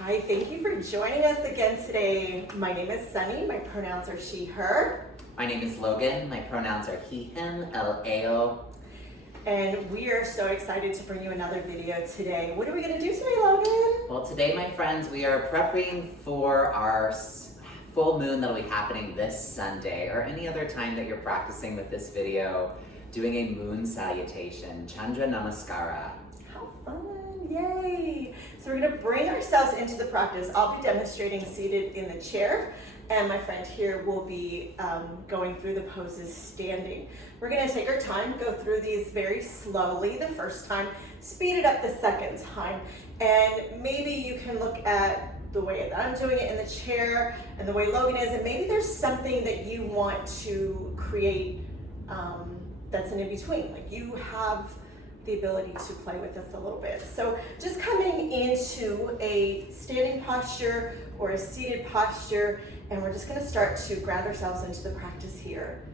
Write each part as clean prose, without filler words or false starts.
Hi, thank you for joining us again today. My name is Sunny, my pronouns are she, her. My name is Logan, my pronouns are he, him, L-A-O. And we are so excited to bring you another video today. What are we gonna do today, Logan? Well, today, my friends, we are prepping for our full moon that'll be happening this Sunday, or any other time that you're practicing with this video, doing a moon salutation, Chandra Namaskara. How fun, yay! So we're gonna bring ourselves into the practice. I'll be demonstrating seated in the chair, and my friend here will be going through the poses standing. We're gonna take our time, go through these very slowly the first time, speed it up the second time, and maybe you can look at the way that I'm doing it in the chair and the way Logan is, and maybe there's something that you want to create that's an in-between. Like you have the ability to play with this a little bit. So just coming into a standing posture or a seated posture, and we're just gonna start to ground ourselves into the practice here.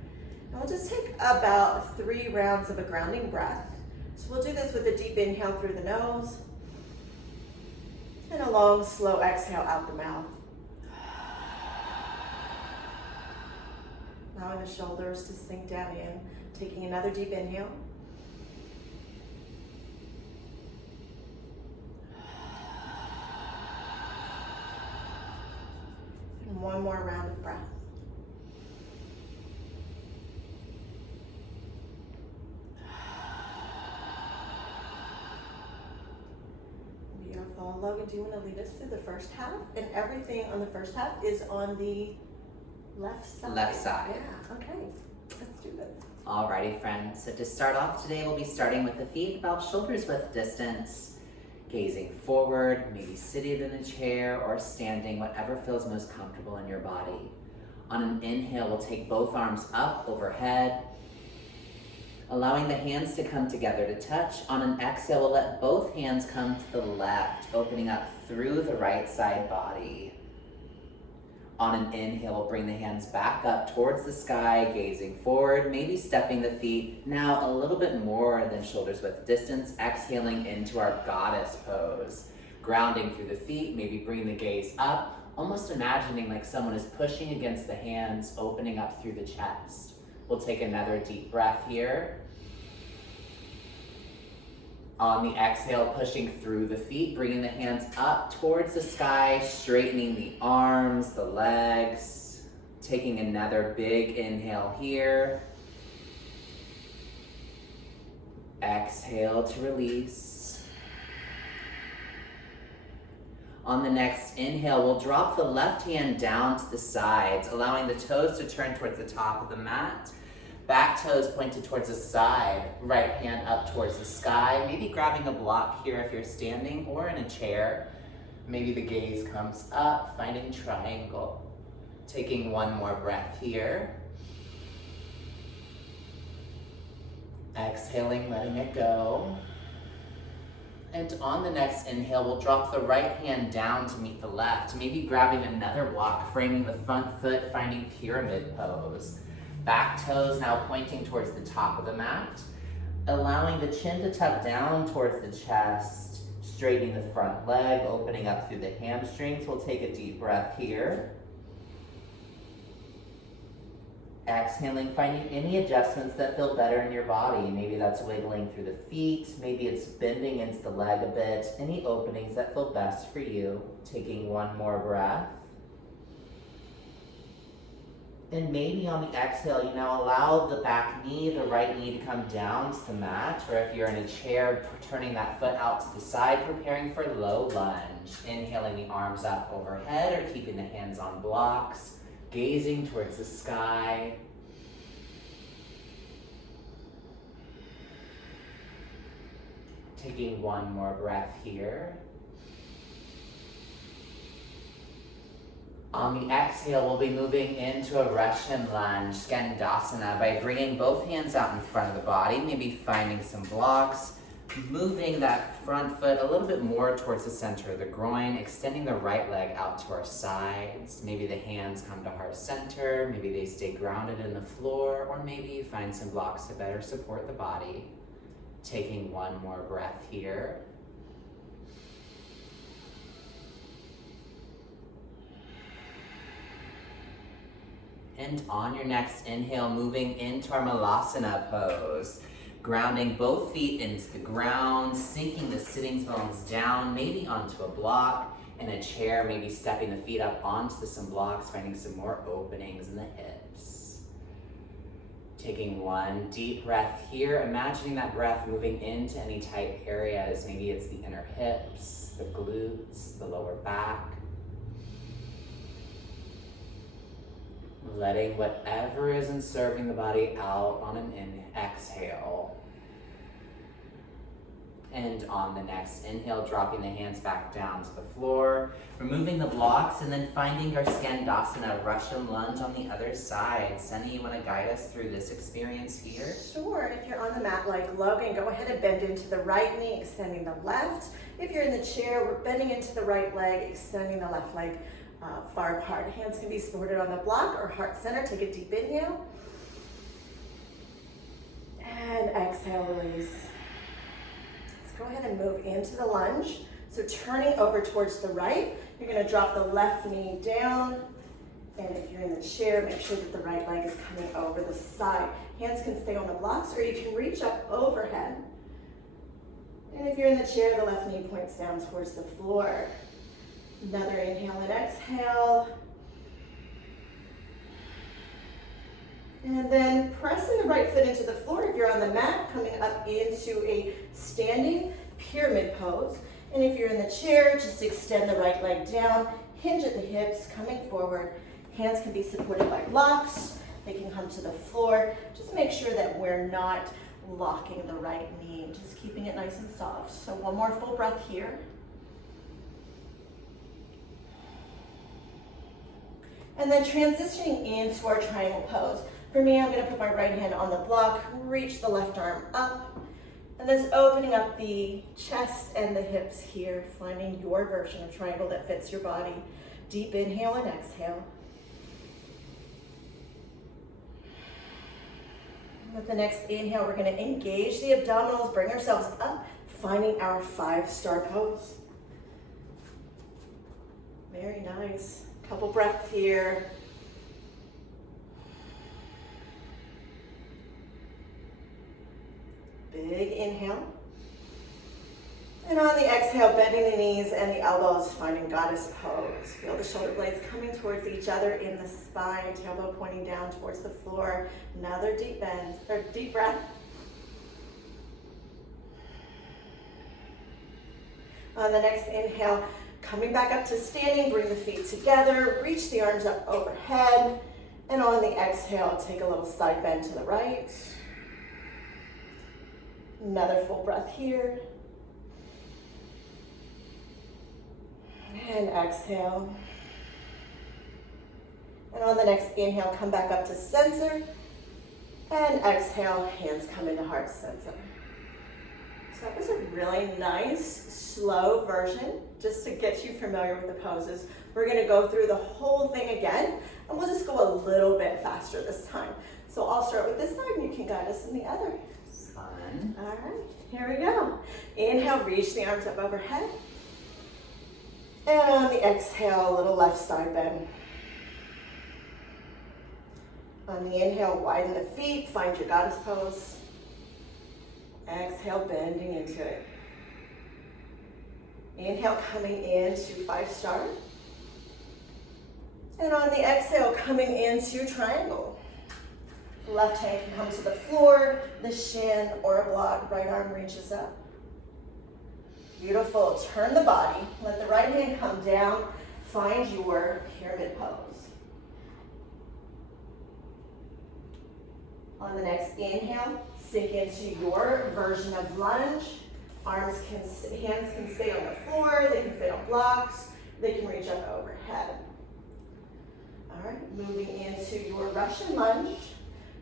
And we'll just take about 3 rounds of a grounding breath. So we'll do this with a deep inhale through the nose, and a long, slow exhale out the mouth. Allowing the shoulders to sink down in. Taking another deep inhale. And one more round of breath. Beautiful. Logan, do you want to lead us through the first half? And everything on the first half is on the left side. Left side. Yeah, okay. Let's do this. Alrighty, friends. So to start off today, we'll be starting with the feet about shoulders width distance, gazing forward, maybe seated in a chair or standing, whatever feels most comfortable in your body. On an inhale, we'll take both arms up overhead, allowing the hands to come together to touch. On an exhale, we'll let both hands come to the left, opening up through the right side body. On an inhale, we'll bring the hands back up towards the sky, gazing forward, maybe stepping the feet now a little bit more than shoulders width distance, exhaling into our goddess pose. Grounding through the feet, maybe bring the gaze up, almost imagining like someone is pushing against the hands, opening up through the chest. We'll take another deep breath here. On the exhale, pushing through the feet, bringing the hands up towards the sky, straightening the arms, the legs. Taking another big inhale here. Exhale to release. On the next inhale, we'll drop the left hand down to the sides, allowing the toes to turn towards the top of the mat. Back toes pointed towards the side, right hand up towards the sky, maybe grabbing a block here if you're standing or in a chair. Maybe the gaze comes up, finding triangle. Taking one more breath here. Exhaling, letting it go. And on the next inhale, we'll drop the right hand down to meet the left, maybe grabbing another block, framing the front foot, finding pyramid pose. Back toes now pointing towards the top of the mat, allowing the chin to tuck down towards the chest, straightening the front leg, opening up through the hamstrings. We'll take a deep breath here. Exhaling, finding any adjustments that feel better in your body. Maybe that's wiggling through the feet, maybe it's bending into the leg a bit. Any openings that feel best for you. Taking one more breath. And maybe on the exhale, you now allow the back knee, the right knee to come down to the mat, or if you're in a chair, turning that foot out to the side, preparing for low lunge. Inhaling the arms up overhead or keeping the hands on blocks, gazing towards the sky. Taking one more breath here. On the exhale, we'll be moving into a Russian lunge, Skandasana, by bringing both hands out in front of the body, maybe finding some blocks, moving that front foot a little bit more towards the center of the groin, extending the right leg out to our sides. Maybe the hands come to heart center, maybe they stay grounded in the floor, or maybe you find some blocks to better support the body. Taking one more breath here. And on your next inhale, moving into our Malasana pose. Grounding both feet into the ground, sinking the sitting bones down, maybe onto a block. In a chair, maybe stepping the feet up onto some blocks, finding some more openings in the hips. Taking one deep breath here, imagining that breath moving into any tight areas. Maybe it's the inner hips, the glutes, the lower back. Letting whatever isn't serving the body out on an exhale. And on the next inhale, dropping the hands back down to the floor, removing the blocks, and then finding our Skandasana, Russian lunge on the other side. Sunny, you want to guide us through this experience here? Sure. If you're on the mat like Logan, go ahead and bend into the right knee, extending the left. If you're in the chair, we're bending into the right leg, extending the left leg far apart. Hands can be supported on the block or heart center. Take a deep inhale. And exhale, release. Go ahead and move into the lunge. So turning over towards the right, you're going to drop the left knee down. And if you're in the chair, make sure that the right leg is coming over the side. Hands can stay on the blocks or you can reach up overhead. And if you're in the chair, the left knee points down towards the floor. Another inhale and exhale. And then pressing the right foot into the floor. If you're on the mat, coming up into a standing pyramid pose. And if you're in the chair, just extend the right leg down, hinge at the hips, coming forward. Hands can be supported by blocks. They can come to the floor. Just make sure that we're not locking the right knee, just keeping it nice and soft. So one more full breath here. And then transitioning into our triangle pose. For me, I'm going to put my right hand on the block, reach the left arm up, and then opening up the chest and the hips here, finding your version of triangle that fits your body. Deep inhale and exhale. With the next inhale, we're going to engage the abdominals, bring ourselves up, finding our 5-star pose. Very nice. Couple breaths here. Big inhale. And on the exhale, bending the knees and the elbows, finding goddess pose. Feel the shoulder blades coming towards each other in the spine, tailbone pointing down towards the floor. Another deep bend, or deep breath. On the next inhale, coming back up to standing, bring the feet together, reach the arms up overhead. And on the exhale, take a little side bend to the right. Another full breath here. And exhale. And on the next inhale, come back up to center. And exhale, hands come into heart center. So that was a really nice, slow version, just to get you familiar with the poses. We're gonna go through the whole thing again, and we'll just go a little bit faster this time. So I'll start with this side, and you can guide us in the other. Fun. All right, here we go. Inhale, reach the arms up overhead. And on the exhale, a little left side bend. On the inhale, widen the feet, find your goddess pose. Exhale, bending into it. Inhale, coming into 5-star. And on the exhale, coming into triangle. Left hand can come to the floor, the shin or a block, right arm reaches up. Beautiful, turn the body, let the right hand come down, find your pyramid pose. On the next inhale, sink into your version of lunge. Hands can stay on the floor, they can stay on blocks, they can reach up overhead. All right, moving into your Russian lunge,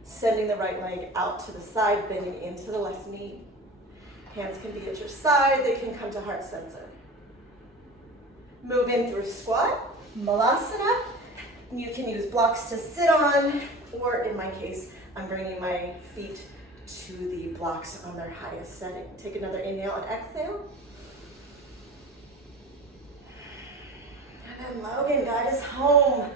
sending the right leg out to the side, bending into the left knee. Hands can be at your side, they can come to heart center. Move in through squat, Malasana. You can use blocks to sit on, or in my case, I'm bringing my feet to the blocks on their highest setting. Take another inhale and exhale. And then Logan, guide us home.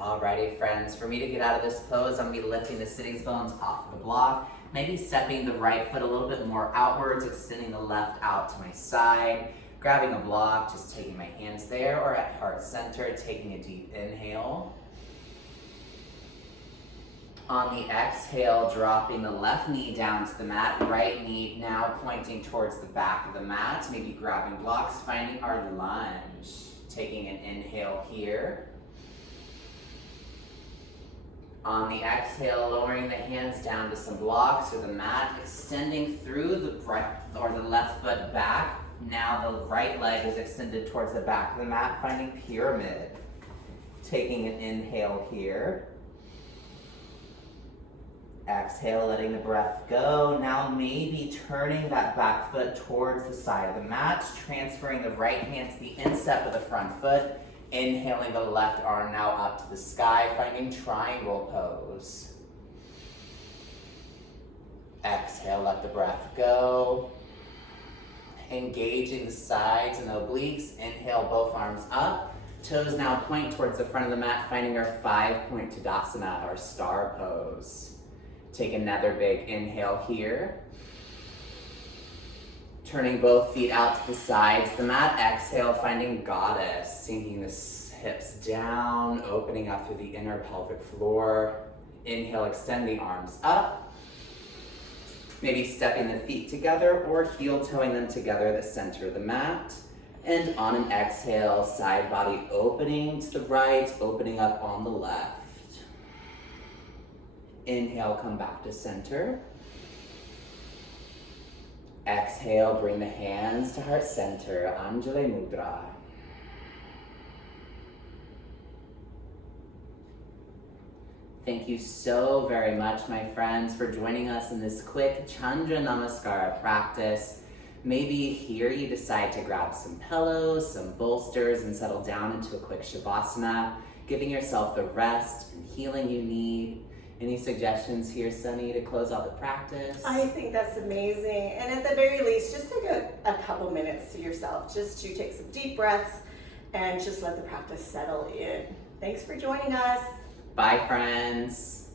Alrighty friends, for me to get out of this pose, I'm going to be lifting the sitting bones off of the block, maybe stepping the right foot a little bit more outwards, extending the left out to my side, grabbing a block, just taking my hands there, or at heart center, taking a deep inhale. On the exhale, dropping the left knee down to the mat, right knee now pointing towards the back of the mat, maybe grabbing blocks, finding our lunge. Taking an inhale here. On the exhale, lowering the hands down to some blocks or the mat, extending through the right or the left foot back. Now the right leg is extended towards the back of the mat, finding pyramid. Taking an inhale here. Exhale, letting the breath go. Now maybe turning that back foot towards the side of the mat, transferring the right hand to the instep of the front foot, inhaling the left arm now up to the sky, finding triangle pose. Exhale, let the breath go. Engaging the sides and obliques, inhale both arms up. Toes now point towards the front of the mat, finding our 5-point Tadasana, our star pose. Take another big inhale here. Turning both feet out to the sides of the mat. Exhale, finding goddess. Sinking the hips down, opening up through the inner pelvic floor. Inhale, extend the arms up. Maybe stepping the feet together or heel-toeing them together at the center of the mat. And on an exhale, side body opening to the right, opening up on the left. Inhale, come back to center. Exhale, bring the hands to heart center, Anjali Mudra. Thank you so very much, my friends, for joining us in this quick Chandra Namaskara practice. Maybe here you decide to grab some pillows, some bolsters, and settle down into a quick Shavasana, giving yourself the rest and healing you need. Any suggestions here, Sunny, to close out the practice? I think that's amazing. And at the very least, just take a couple minutes to yourself, just to take some deep breaths and just let the practice settle in. Thanks for joining us. Bye, friends.